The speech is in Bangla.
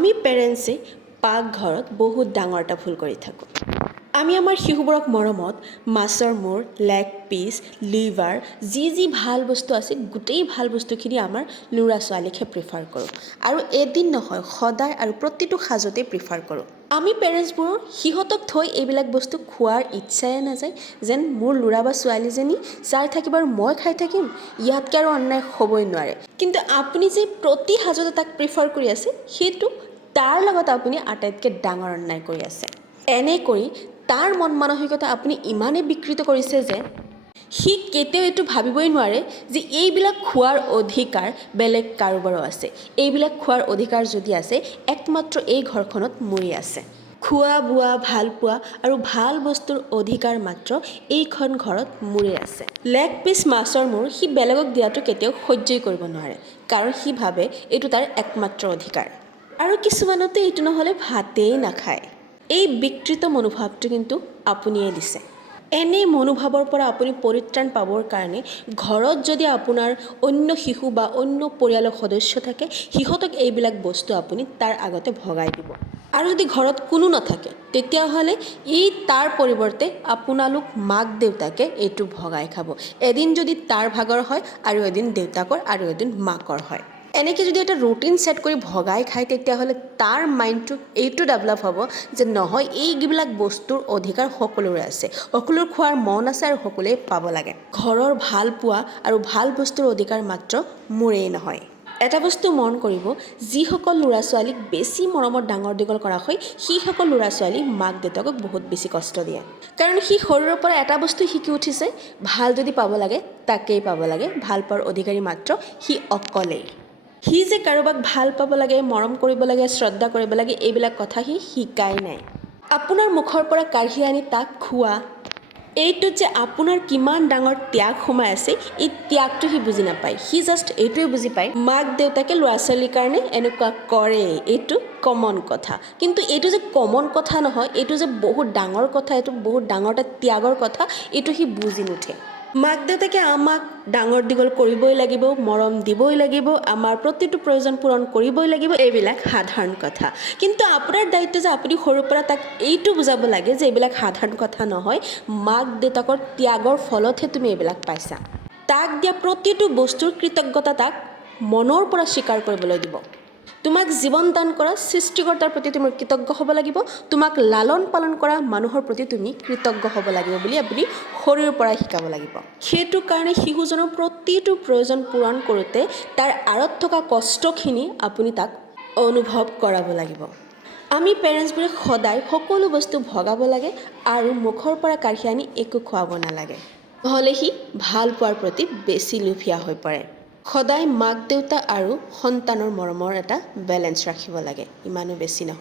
আমি পেৰেণ্টছে পাকঘৰত বহুত ডাঙৰ এটা ভুল কৰি থাকোঁ। আমি আমাৰ শিশুবোৰক মৰমত মাছৰ মূৰ, লেগ পিচ, লিভাৰ, যি যি ভালো বস্তু আছে, গোটেই ভালো বস্তুখিনি আমাৰ ল'ৰা ছোৱালীকহে প্ৰিফাৰ কৰোঁ। আৰু এদিন নহয়, সদায় আৰু প্ৰতিটো সাজতেই প্ৰিফাৰ কৰোঁ। আমি পেৰেণ্টছবোৰৰ সিহঁতক থৈ এইবিলাক বস্তু খোৱাৰ ইচ্ছাই নাযায়, যেন মোৰ ল'ৰা বা ছোৱালীজনী যাৰ থাকিব আৰু মই খাই থাকিম, ইয়াতকৈ আৰু অন্যায় হ'বই নোৱাৰে। কিন্তু আপুনি যে প্ৰতি সাজতে তাক প্ৰিফাৰ কৰি আছে, সেইটো তাৰ লগত আপুনি আটাইতকৈ ডাঙৰ অন্যায় কৰি আছে। এনে কৰি তাৰ মন মানসিকতা আপুনি ইমানেই বিকৃত কৰিছে যে সি কেতিয়াও এইটো ভাবিবই নোৱাৰে যে এইবিলাক খোৱাৰ অধিকাৰ বেলেগ কাৰোবাৰো আছে। এইবিলাক খোৱাৰ অধিকাৰ যদি আছে, একমাত্ৰ এই ঘৰখনত মোৰেই আছে। খোৱা, বোৱা, ভালো পোৱা আৰু ভালো বস্তুৰ অধিকাৰ মাত্ৰ এইখন ঘৰত মোৰেই আছে। লেগ পিচ মাছৰ মূৰ সি বেলেগক দিয়াটো কেতিয়াও সহ্যই কৰিব নোৱাৰে, কাৰণ সি ভাবে এইটো তাৰ একমাত্ৰ অধিকাৰ। আৰু কিছুমানতে এইটো নহ'লে ভাতেই নাখায়। এই বিকৃত মনোভাৱটো কিন্তু আপুনিয়ে দিছে। এনে মনোভাৱৰ পৰা আপুনি পৰিত্ৰাণ পাবৰ কাৰণে ঘৰত যদি আপোনাৰ অন্য শিশু বা অন্য পৰিয়ালৰ সদস্য থাকে, সিহঁতক এইবিলাক বস্তু আপুনি তাৰ আগতে ভগাই দিব। আৰু যদি ঘৰত কোনো নাথাকে, তেতিয়াহ'লে ই তাৰ পৰিৱৰ্তে আপোনালোক মাক দেউতাকে এইটো ভগাই খাব। এদিন যদি তাৰ ভাগৰ হয় আৰু এদিন দেউতাকৰ আৰু এদিন মাকৰ হয়। এনেকৈ যদি এটা ৰুটিন ছেট কৰি ভগাই খায় তেতিয়াহ'লে তাৰ মাইণ্ডটো এইটো ডেভেলপ হ'ব যে নহয়, এইবিলাক বস্তুৰ অধিকাৰ সকলোৰে আছে। সকলোৰে খোৱাৰ মন আছে আৰু সকলোৱে পাব লাগে। ঘৰৰ ভালো পোৱা আৰু ভালো বস্তুৰ অধিকাৰ মাত্ৰ মোৰেই নহয়। এটা বস্তু মন কৰিব, যিসকল ল'ৰা ছোৱালীক বেছি মৰমত ডাঙৰ দীঘল কৰা হয় সেইসকল ল'ৰা ছোৱালী মাক দেউতাকক বহুত বেছি কষ্ট দিয়ে। কাৰণ সি সৰুৰে পৰা এটা বস্তু শিকি উঠিছে, ভালো যদি পাব লাগে, তাকেই পাব লাগে। ভালো পোৱাৰ অধিকাৰী মাত্ৰ সি অকলেই। সি যে কাৰোবাক ভালো পাব লাগে, মৰম কৰিব লাগে, শ্ৰদ্ধা কৰিব লাগে, এইবিলাক কথা সি শিকাই নাই। আপোনাৰ মুখৰ পৰা কাঢ়ি আনি তাক খোৱা। এইটোত যে আপোনাৰ কিমান ডাঙৰ ত্যাগ সোমাই আছে এই ত্যাগটো সি বুজি নাপায়। সি জাষ্ট এইটোৱে বুজি পায়, মাক দেউতাকে ল'ৰা ছোৱালীৰ কাৰণে এনেকুৱা কৰে। এইটো কমন কথা। কিন্তু এইটো যে কমন কথা নহয়, এইটো যে বহুত ডাঙৰ কথা, এইটো বহুত ডাঙৰ এটা ত্যাগৰ কথা, এইটো সি বুজি নুঠে। মাক দেউতাকে আমাক ডাঙৰ দীঘল কৰিবই লাগিব, মৰম দিবই লাগিব, আমাৰ প্ৰতিটো প্ৰয়োজন পূৰণ কৰিবই লাগিব, এইবিলাক সাধাৰণ কথা। কিন্তু আপোনাৰ দায়িত্ব যে আপুনি সৰুৰ পৰা তাক এইটো বুজাব লাগে যে এইবিলাক সাধাৰণ কথা নহয়, মাক দেউতাকৰ ত্যাগৰ ফলতহে তুমি এইবিলাক পাইছা। তাক দিয়া প্ৰতিটো বস্তুৰ কৃতজ্ঞতা তাক মনৰ পৰা স্বীকাৰ কৰিবলৈ দিব। তোমাক জীৱন দান কৰা সৃষ্টিকৰ্তাৰ প্ৰতি তুমি কৃতজ্ঞ হ'ব লাগিব। তোমাক লালন পালন কৰা মানুহৰ প্ৰতি তুমি কৃতজ্ঞ হ'ব লাগিব বুলি আপুনি সৰুৰে পৰাই শিকাব লাগিব। সেইটো কাৰণে শিশুজনৰ প্ৰতিটো প্ৰয়োজন পূৰণ কৰোঁতে তাৰ আঁৰত থকা কষ্টখিনি আপুনি তাক অনুভৱ কৰাব লাগিব। আমি পেৰেণ্টছবোৰে সদায় সকলো বস্তু ভগাব লাগে আৰু মুখৰ পৰা কাঢ়ি আনি একো খুৱাব নালাগে। নহ'লে সি ভালো পোৱাৰ প্ৰতি বেছি লোভীয়া হৈ পৰে। সদায় মাক দেউতা আৰু সন্তানৰ মৰমৰ এটা বেলেঞ্চ ৰাখিব লাগে। ইমানো বেছি নহয়।